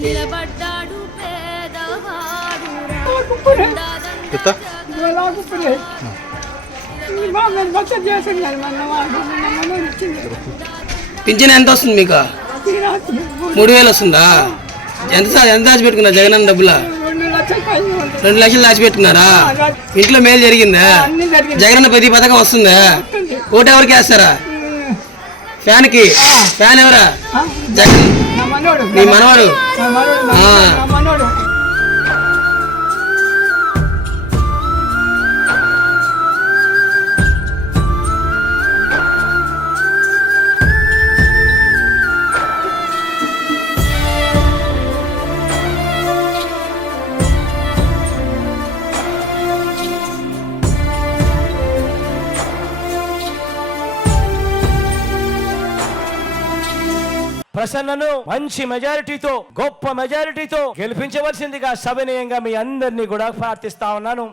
నిలబడ్డాడు పేదవాడు పింఛన్ ఎంత వస్తుంది మీకు? 3000 వస్తుందా? ఎంత దాచిపెట్టుకున్నా జగనన్న డబ్బులా? 2 లక్షలు దాచిపెట్టుకున్నారా? ఇంట్లో మేలు జరిగిందా? జగనన్న ప్రతి పథకం వస్తుందా? ఓటు ఎవరికి వేస్తారా? ఫ్యాన్కి? ఫ్యాన్ ఎవరా? జగన్ నీ మనవాడు. ప్రసన్నను మంచి మెజారిటీతో, గొప్ప మెజారిటీతో గెలిపించవలసిందిగా సవినయంగా మీ అందరినీ కూడా ప్రార్థిస్తా ఉన్నాను.